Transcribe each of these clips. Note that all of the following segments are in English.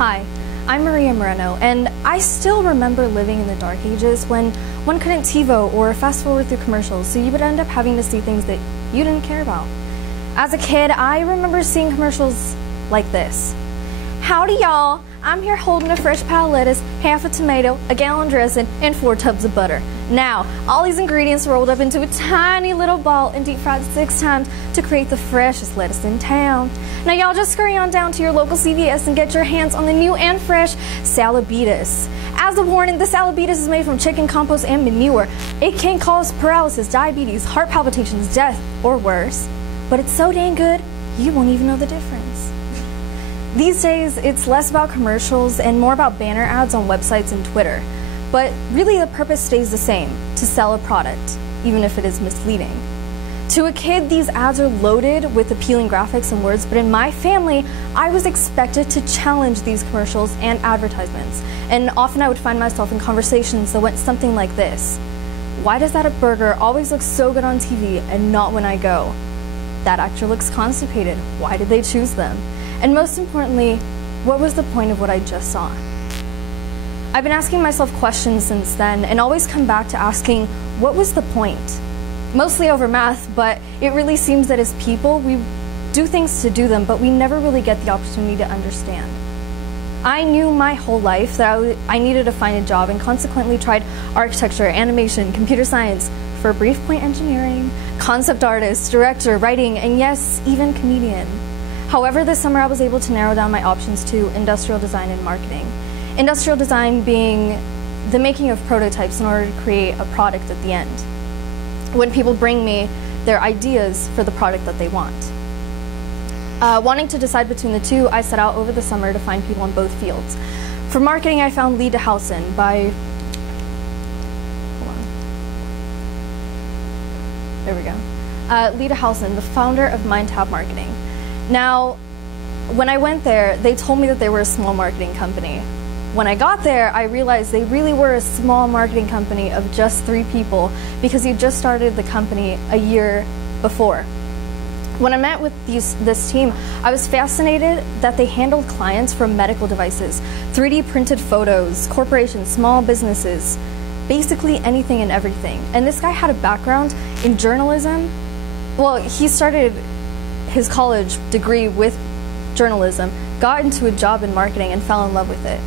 Hi, I'm Maria Moreno, and I still remember living in the dark ages when one couldn't TiVo or fast forward through commercials, so you would end up having to see things that you didn't care about. As a kid, I remember seeing commercials like this. Howdy y'all, I'm here holding a fresh pile of lettuce, half a tomato, a gallon dressing, and 4 tubs of butter. Now, all these ingredients rolled up into a tiny little ball and deep fried 6 times to create the freshest lettuce in town. Now y'all just scurry on down to your local CVS and get your hands on the new and fresh Salabetas. As a warning, the Salabetas is made from chicken compost and manure. It can cause paralysis, diabetes, heart palpitations, death, or worse. But it's so dang good, you won't even know the difference. These days, it's less about commercials and more about banner ads on websites and Twitter. But really the purpose stays the same, to sell a product, even if it is misleading. To a kid, these ads are loaded with appealing graphics and words, but in my family, I was expected to challenge these commercials and advertisements. And often I would find myself in conversations that went something like this. Why does that burger always look so good on TV and not when I go? That actor looks constipated. Why did they choose them? And most importantly, what was the point of what I just saw? I've been asking myself questions since then and always come back to asking, what was the point? Mostly over math, but it really seems that as people, we do things to do them, but we never really get the opportunity to understand. I knew my whole life that I needed to find a job and consequently tried architecture, animation, computer science, for a brief point engineering, concept artist, director, writing, and yes, even comedian. However, this summer I was able to narrow down my options to industrial design and marketing. Industrial design being the making of prototypes in order to create a product at the end, when people bring me their ideas for the product that they want. Wanting to decide between the two, I set out over the summer to find people in both fields. For marketing, I found Lee DeHousen by, there we go. Lee DeHousen, the founder of MindTap Marketing. Now, when I went there, they told me that they were a small marketing company. When I got there, I realized they really were a small marketing company of just 3 people because he just started the company a year before. When I met with this team, I was fascinated that they handled clients from medical devices, 3D printed photos, corporations, small businesses, basically anything and everything. And this guy had a background in journalism. Well, he started his college degree with journalism, got into a job in marketing, and fell in love with it.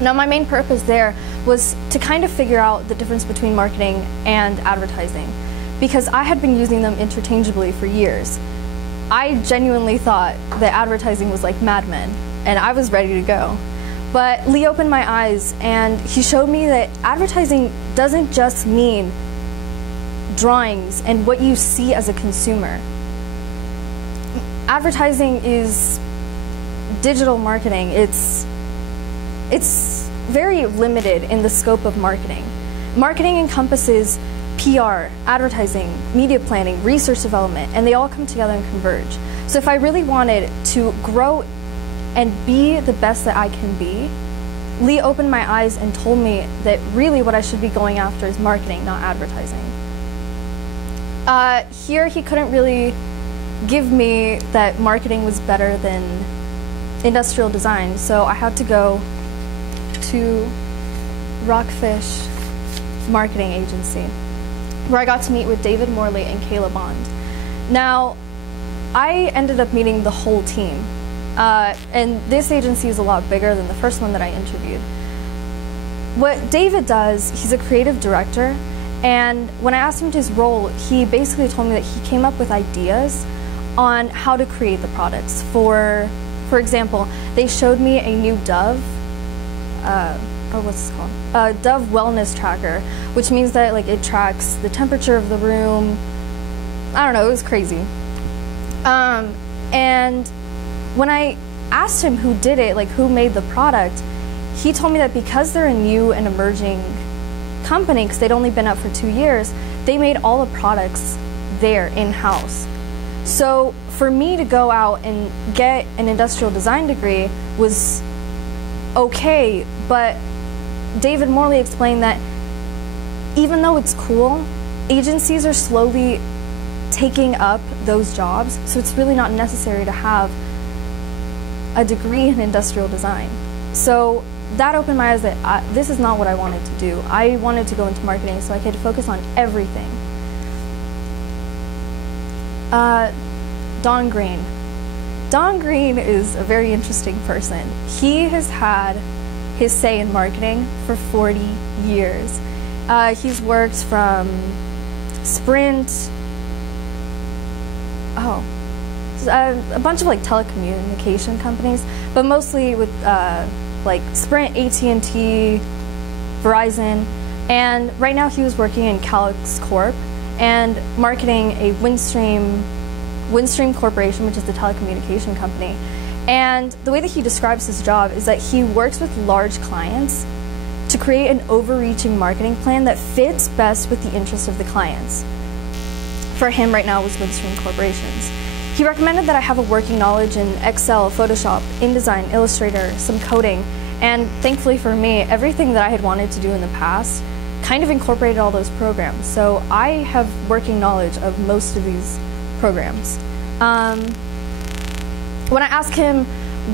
Now, my main purpose there was to kind of figure out the difference between marketing and advertising, because I had been using them interchangeably for years. I genuinely thought that advertising was like Mad Men, and I was ready to go. But Lee opened my eyes, and he showed me that advertising doesn't just mean drawings and what you see as a consumer. Advertising is digital marketing. It's very limited in the scope of marketing. Marketing encompasses PR, advertising, media planning, research development, and they all come together and converge. So if I really wanted to grow and be the best that I can be, Lee opened my eyes and told me that really what I should be going after is marketing, not advertising. Here he couldn't really give me that marketing was better than industrial design, so I had to go to Rockfish Marketing Agency, where I got to meet with David Morley and Kayla Bond. Now, I ended up meeting the whole team, and this agency is a lot bigger than the first one that I interviewed. What David does, he's a creative director, and when I asked him his role, he basically told me that he came up with ideas on how to create the products. For example, they showed me a new Dove, what's this called? Dove Wellness Tracker, which means that it tracks the temperature of the room. I don't know, it was crazy. And when I asked him who did it, who made the product, he told me that because they're a new and emerging company, because they'd only been up for 2 years, they made all the products there in-house. So for me to go out and get an industrial design degree was okay, but David Morley explained that even though it's cool, agencies are slowly taking up those jobs, so it's really not necessary to have a degree in industrial design. So that opened my eyes that this is not what I wanted to do. I wanted to go into marketing so I could focus on everything. Don Green. Don Green is a very interesting person. He has had his say in marketing for 40 years. He's worked from Sprint, a bunch of like telecommunication companies, but mostly with like Sprint, AT&T, Verizon, and right now he was working in Calix Corp and marketing a Windstream Corporation, which is the telecommunication company. And the way that he describes his job is that he works with large clients to create an overreaching marketing plan that fits best with the interests of the clients. For him right now it was Windstream Corporations. He recommended that I have a working knowledge in Excel, Photoshop, InDesign, Illustrator, some coding, and thankfully for me, everything that I had wanted to do in the past kind of incorporated all those programs. So I have working knowledge of most of these programs. When I asked him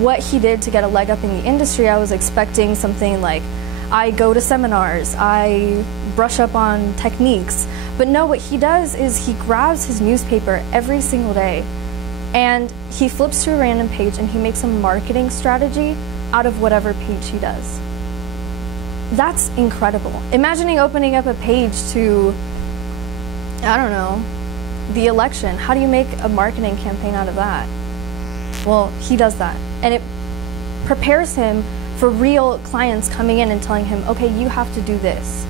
what he did to get a leg up in the industry, I was expecting something like, I go to seminars, I brush up on techniques. But no, what he does is he grabs his newspaper every single day and he flips to a random page and he makes a marketing strategy out of whatever page he does. That's incredible. Imagining opening up a page to, I don't know, the election. How do you make a marketing campaign out of that? Well, he does that. And it prepares him for real clients coming in and telling him, okay, you have to do this.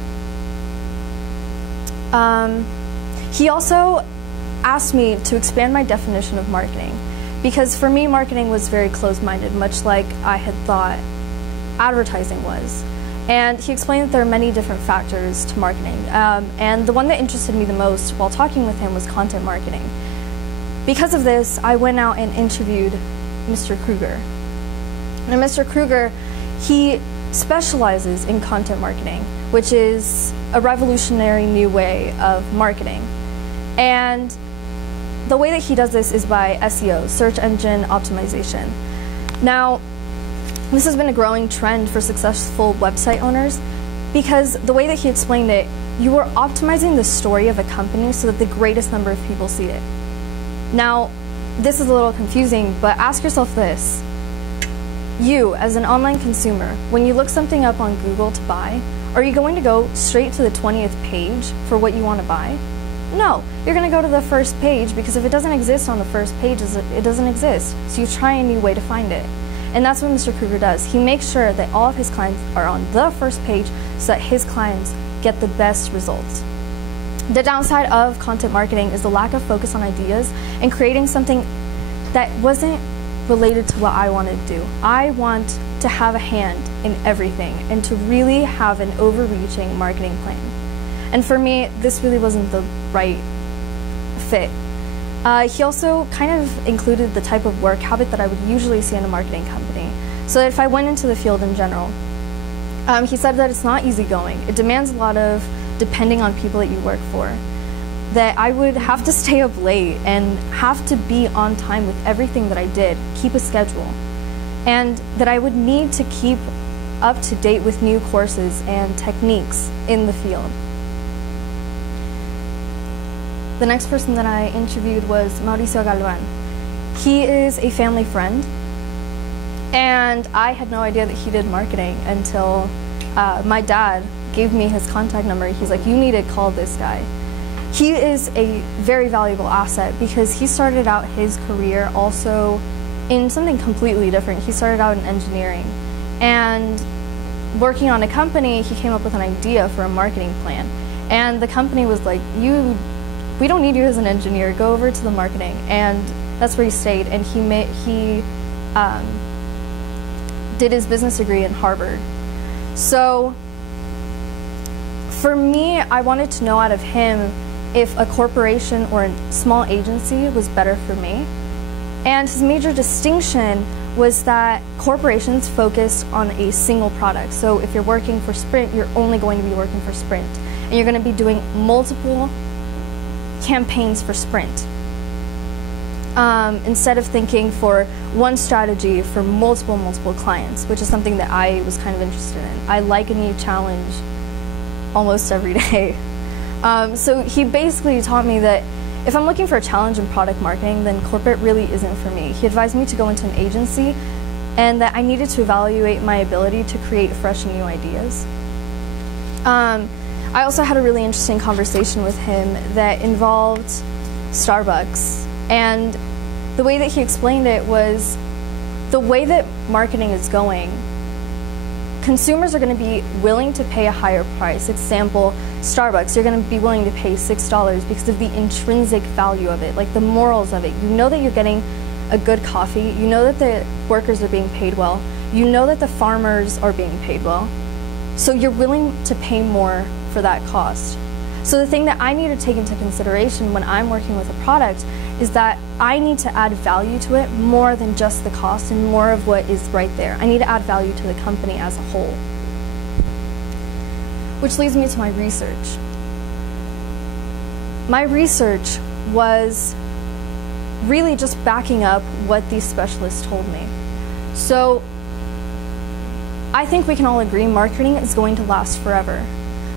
He also asked me to expand my definition of marketing, because for me, marketing was very closed-minded, much like I had thought advertising was. And he explained that there are many different factors to marketing. And the one that interested me the most while talking with him was content marketing. Because of this, I went out and interviewed Mr. Kruger. Now, Mr. Kruger, he specializes in content marketing, which is a revolutionary new way of marketing. And the way that he does this is by SEO, search engine optimization. Now, this has been a growing trend for successful website owners because the way that he explained it, you are optimizing the story of a company so that the greatest number of people see it. Now, this is a little confusing, but ask yourself this. You, as an online consumer, when you look something up on Google to buy, are you going to go straight to the 20th page for what you want to buy? No, you're going to go to the first page because if it doesn't exist on the first page, it doesn't exist. So you try a new way to find it. And that's what Mr. Kruger does. He makes sure that all of his clients are on the first page so that his clients get the best results. The downside of content marketing is the lack of focus on ideas and creating something that wasn't related to what I wanted to do. I want to have a hand in everything and to really have an overreaching marketing plan. And for me, this really wasn't the right fit. He also kind of included the type of work habit that I would usually see in a marketing company. So if I went into the field in general, he said that it's not easygoing. It demands a lot of depending on people that you work for. That I would have to stay up late and have to be on time with everything that I did, keep a schedule. And that I would need to keep up to date with new courses and techniques in the field. The next person that I interviewed was Mauricio Galvan. He is a family friend, and I had no idea that he did marketing until my dad gave me his contact number. He's like, you need to call this guy. He is a very valuable asset because he started out his career also in something completely different. He started out in engineering, and working on a company, he came up with an idea for a marketing plan. And the company was like, we don't need you as an engineer, go over to the marketing. And that's where he stayed, and he did his business degree in Harvard. So for me, I wanted to know out of him if a corporation or a small agency was better for me. And his major distinction was that corporations focused on a single product. So if you're working for Sprint, you're only going to be working for Sprint. And you're going to be doing multiple campaigns for Sprint. instead of thinking for one strategy for multiple clients, which is something that I was kind of interested in. I like a new challenge almost every day. So he basically taught me that if I'm looking for a challenge in product marketing, then corporate really isn't for me. He advised me to go into an agency and that I needed to evaluate my ability to create fresh and new ideas. I also had a really interesting conversation with him that involved Starbucks, and the way that he explained it was the way that marketing is going, consumers are going to be willing to pay a higher price. Example, Starbucks, you're going to be willing to pay $6 because of the intrinsic value of it, like the morals of it. You know that you're getting a good coffee, you know that the workers are being paid well, you know that the farmers are being paid well, so you're willing to pay more for that cost. So the thing that I need to take into consideration when I'm working with a product is that I need to add value to it more than just the cost and more of what is right there. I need to add value to the company as a whole. Which leads me to my research. My research was really just backing up what these specialists told me. So I think we can all agree marketing is going to last forever.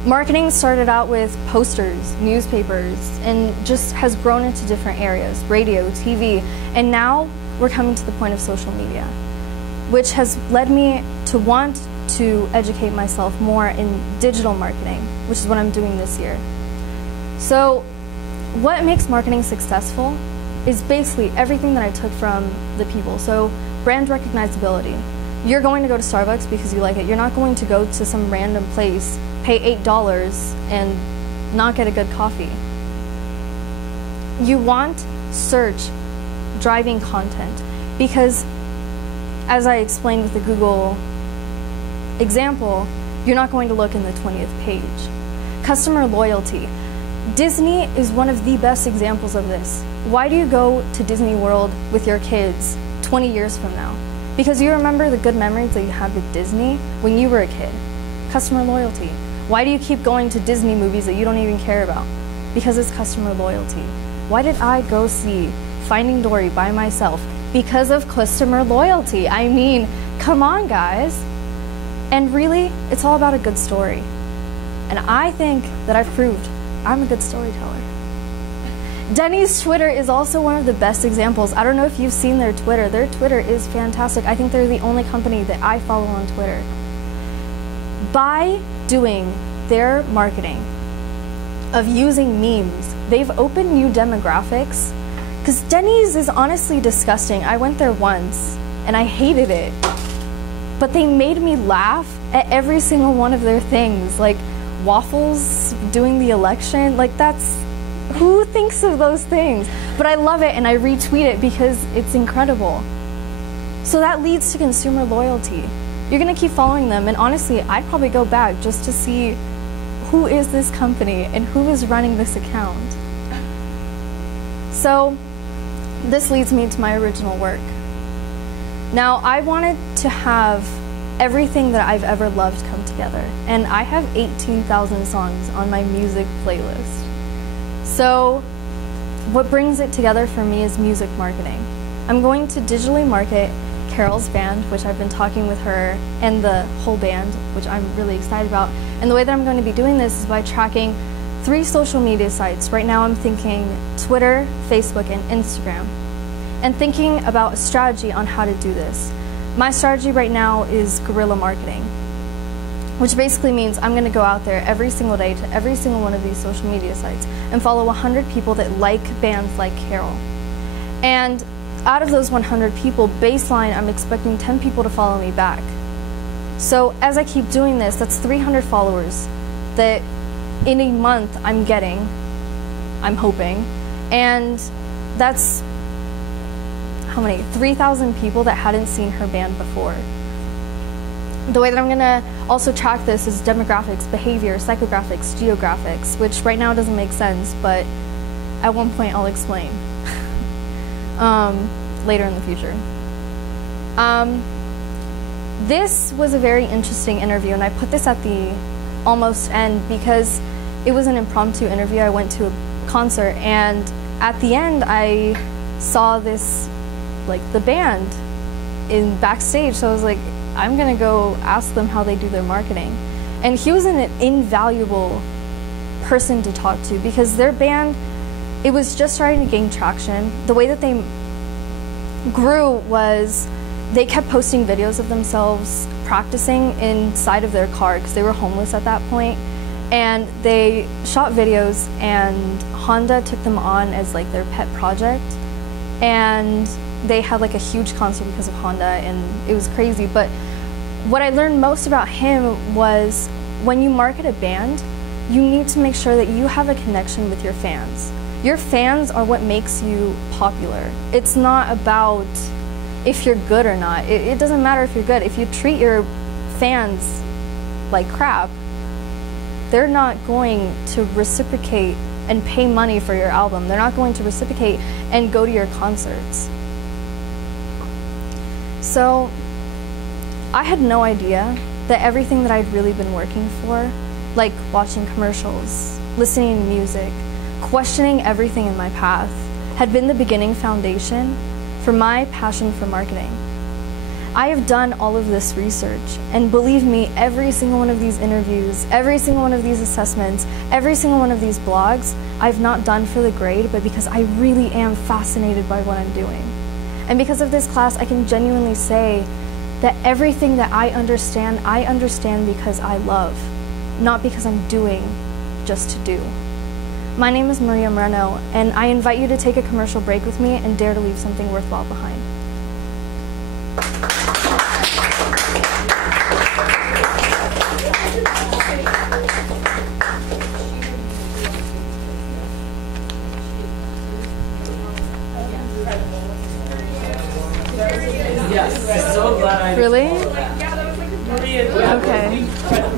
Marketing started out with posters, newspapers, and just has grown into different areas, radio, TV, and now we're coming to the point of social media, which has led me to want to educate myself more in digital marketing, which is what I'm doing this year. So what makes marketing successful is basically everything that I took from the people. So brand recognizability. You're going to go to Starbucks because you like it. You're not going to go to some random place, pay $8 and not get a good coffee. You want search driving content because, as I explained with the Google example, you're not going to look in the 20th page. Customer loyalty. Disney is one of the best examples of this. Why do you go to Disney World with your kids 20 years from now? Because you remember the good memories that you had with Disney when you were a kid. Customer loyalty. Why do you keep going to Disney movies that you don't even care about? Because it's customer loyalty. Why did I go see Finding Dory by myself? Because of customer loyalty. I mean, come on, guys. And really, it's all about a good story. And I think that I've proved I'm a good storyteller. Denny's Twitter is also one of the best examples. I don't know if you've seen their Twitter. Their Twitter is fantastic. I think they're the only company that I follow on Twitter. By doing their marketing of using memes, they've opened new demographics. Because Denny's is honestly disgusting. I went there once and I hated it. But they made me laugh at every single one of their things. Like waffles doing the election, like that's, who thinks of those things? But I love it and I retweet it because it's incredible. So that leads to consumer loyalty. You're gonna keep following them, and honestly, I'd probably go back just to see who is this company and who is running this account. So this leads me to my original work. Now, I wanted to have everything that I've ever loved come together, and I have 18,000 songs on my music playlist. So what brings it together for me is music marketing. I'm going to digitally market Carol's band, which I've been talking with her and the whole band, which I'm really excited about. And the way that I'm going to be doing this is by tracking 3 social media sites. Right now I'm thinking Twitter, Facebook, and Instagram, and thinking about a strategy on how to do this. My strategy right now is guerrilla marketing, which basically means I'm going to go out there every single day to every single one of these social media sites and follow 100 people that like bands like Carol. And out of those 100 people, baseline, I'm expecting 10 people to follow me back. So as I keep doing this, that's 300 followers that in a month I'm getting, I'm hoping, and that's how many? 3,000 people that hadn't seen her band before. The way that I'm gonna also track this is demographics, behavior, psychographics, geographics, which right now doesn't make sense, but at one point I'll explain later in the future. This was a very interesting interview, and I put this at the almost end because it was an impromptu interview. I went to a concert, and at the end I saw this, like the band in backstage, so I was like, I'm gonna go ask them how they do their marketing. And he was an invaluable person to talk to because their band, it was just starting to gain traction. The way that they grew was they kept posting videos of themselves practicing inside of their car because they were homeless at that point. And they shot videos, and Honda took them on as like their pet project. And they had like a huge concert because of Honda, and it was crazy. But what I learned most about him was when you market a band, you need to make sure that you have a connection with your fans. Your fans are what makes you popular. It's not about if you're good or not. It doesn't matter if you're good. If you treat your fans like crap, they're not going to reciprocate and pay money for your album. They're not going to reciprocate and go to your concerts. So I had no idea that everything that I'd really been working for, like watching commercials, listening to music, questioning everything in my path, had been the beginning foundation for my passion for marketing. I have done all of this research, and believe me, every single one of these interviews, every single one of these assessments, every single one of these blogs, I've not done for the grade, but because I really am fascinated by what I'm doing. And because of this class, I can genuinely say that everything that I understand because I love, not because I'm doing just to do. My name is Maria Moreno, and I invite you to take a commercial break with me and dare to leave something worthwhile behind. Yes, so glad I Really? Maria, Okay.